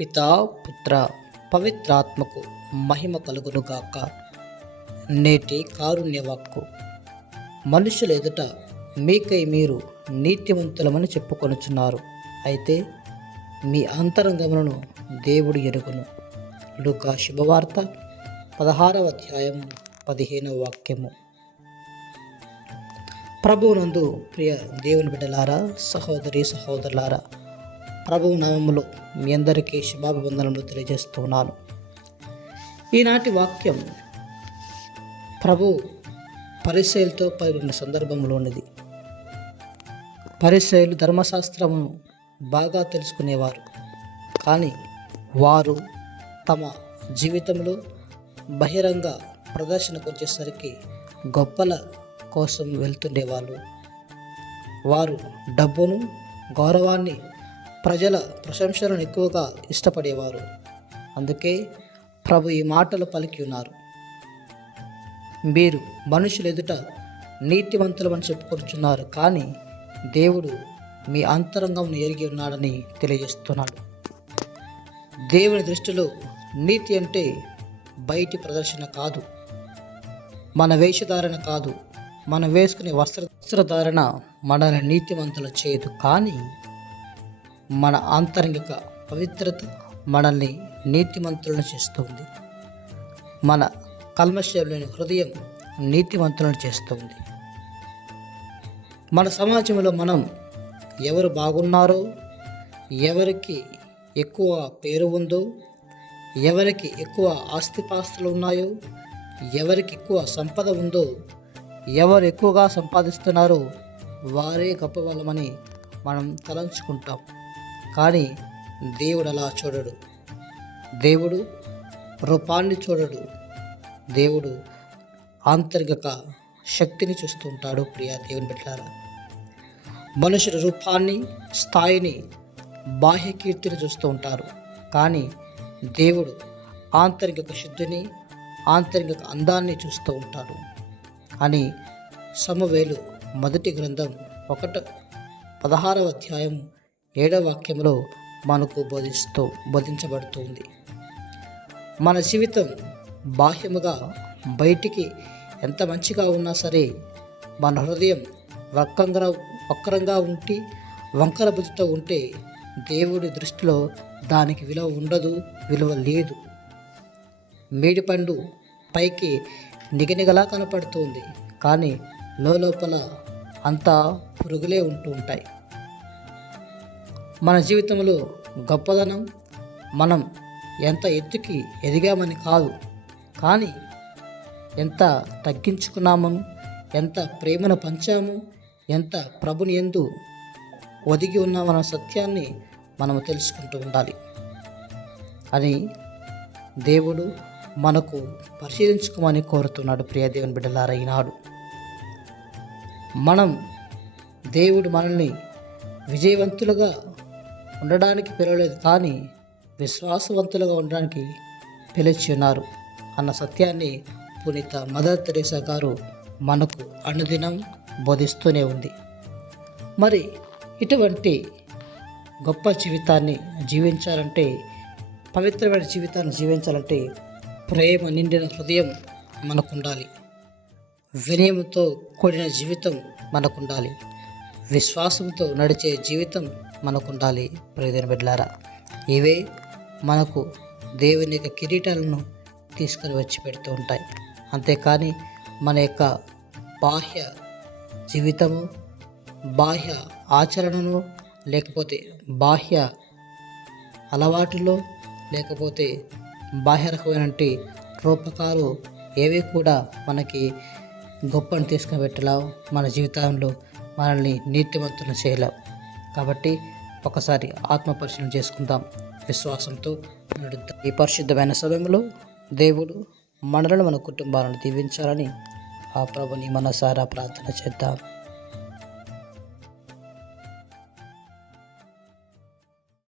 పితా పుత్ర పవిత్రాత్మకు మహిమ కలుగునుగాక. నేటి కారుణ్యవాక్కు. మనుషుల ఎదుట మీకై మీరు నీతివంతులమని చెప్పుకొనుచున్నారు, అయితే మీ అంతరంగములను దేవుడు ఎరుగును. లూకా శుభవార్త 16వ అధ్యాయము 15వ వాక్యము. ప్రభువునందు ప్రియ దేవుని బిడ్డలారా, సహోదరి సహోదరులారా, ప్రభువు నామములో మీ అందరికీ శుభాభివందనలు తెలియజేస్తున్నాను. ఈనాటి వాక్యం ప్రభు పరిసయ్యులతో పలికిన సందర్భంలో ఉన్నది. పరిసయ్యులు ధర్మశాస్త్రమును బాగా తెలుసుకునేవారు, కానీ వారు తమ జీవితంలో బహిరంగ ప్రదర్శనకు వచ్చేసరికి గొప్పల కోసం వెళ్తుండేవాళ్ళు. వారు డబ్బును, గౌరవాన్ని, ప్రజల ప్రశంసలను ఎక్కువగా ఇష్టపడేవారు. అందుకే ప్రభు ఈ మాటలు పలికి ఉన్నారు. మీరు మనుషుల ఎదుట నీతివంతులమని చెప్పుకొచ్చున్నారు, కానీ దేవుడు మీ అంతరంగంను ఎరిగి ఉన్నాడని తెలియజేస్తున్నాడు. దేవుని దృష్టిలో నీతి అంటే బయటి ప్రదర్శన కాదు, మన వేషధారణ కాదు, మనం వేసుకునే వస్త్రధారణ మనల్ని నీతివంతులు చేయదు, కానీ మన ఆంతరంగిక పవిత్రత మనల్ని నీతిమంతులను చేస్తుంది. మన కల్మషలేని హృదయం నీతివంతులను చేస్తుంది. మన సమాజంలో మనం ఎవరు బాగున్నారో, ఎవరికి ఎక్కువ పేరు ఉందో, ఎవరికి ఎక్కువ ఆస్తిపాస్తులు ఉన్నాయో, ఎవరికి ఎక్కువ సంపద ఉందో, ఎవరు ఎక్కువగా సంపాదిస్తున్నారో వారే గొప్పవాళ్ళమని మనం తలంచుకుంటాం. కానీ దేవుడు అలా చూడడు. దేవుడు రూపాన్ని చూడడు, దేవుడు ఆంతరిక శక్తిని చూస్తూ ఉంటాడు. ప్రియ దేవుని బిడ్డలారా, మనుషుల రూపాన్ని, స్థాయిని, బాహ్య కీర్తిని చూస్తూ ఉంటారు, కానీ దేవుడు ఆంతరిక శుద్ధిని, ఆంతరిక అందాన్ని చూస్తూ ఉంటాడు అని సమూయేలు మొదటి గ్రంథం 16వ అధ్యాయం 7వ వాక్యంలో మనకు బోధించబడుతుంది. మన జీవితం బాహ్యముగా బయటికి ఎంత మంచిగా ఉన్నా సరే, మన హృదయం వక్రంగా ఉండి వంకర బుద్ధితో ఉంటే దేవుడి దృష్టిలో దానికి విలువ ఉండదు, విలువ లేదు. మేడిపండు పైకి నిగనిగలా కనపడుతుంది, కానీ లోపల అంతా పురుగులే ఉంటూ ఉంటాయి. మన జీవితంలో గొప్పదనం మనం ఎంత ఎత్తుకి ఎదిగామని కాదు, కానీ ఎంత తగ్గించుకున్నామో, ఎంత ప్రేమను పంచాము, ఎంత ప్రభుని యందు ఒదిగి ఉన్నామన్న సత్యాన్ని మనము తెలుసుకుంటూ ఉండాలి అని దేవుడు మనకు పరిశీలించుకోమని కోరుతున్నాడు. ప్రియ దేవుని బిడ్డలారా, ఈనాడు దేవుడు మనల్ని విజయవంతులుగా ఉండడానికి పిలవలేదు, కానీ విశ్వాసవంతులుగా ఉండడానికి పిలిచి ఉన్నారు అన్న సత్యాన్ని పునీత మదర్ తెరేసా గారు మనకు అనుదినం బోధిస్తూనే ఉంది. మరి ఇటువంటి గొప్ప జీవితాన్ని జీవించాలంటే, పవిత్రమైన జీవితాన్ని జీవించాలంటే ప్రేమ నిండిన హృదయం మనకుండాలి, వినయంతో కూడిన జీవితం మనకుండాలి, విశ్వాసంతో నడిచే జీవితం మనకుండాలి. ప్రియమైన బిడ్డలారా, ఇవే మనకు దేవుని యొక్క కిరీటాలను తీసుకొని వచ్చి పెడుతూ ఉంటాయి. అంతేకాని మన యొక్క బాహ్య జీవితము, బాహ్య ఆచరణను, లేకపోతే బాహ్య అలవాటులో, లేకపోతే బాహ్య రకమైనటువంటి రూపకాలు ఏవి కూడా మనకి గొప్పని తీసుకొని పెట్టలేవు, మన జీవితంలో మనల్ని నీతివంతులను చేయలేవు. కాబట్టి ఒకసారి ఆత్మ పరిశీలన చేసుకుందాం, విశ్వాసంతో నడుద్దాం. ఈ పరిశుద్ధమైన సమయంలో దేవుడు మనలను, మన కుటుంబాలను దీవించాలని ఆ ప్రభుని మనసారా ప్రార్థన చేద్దాం.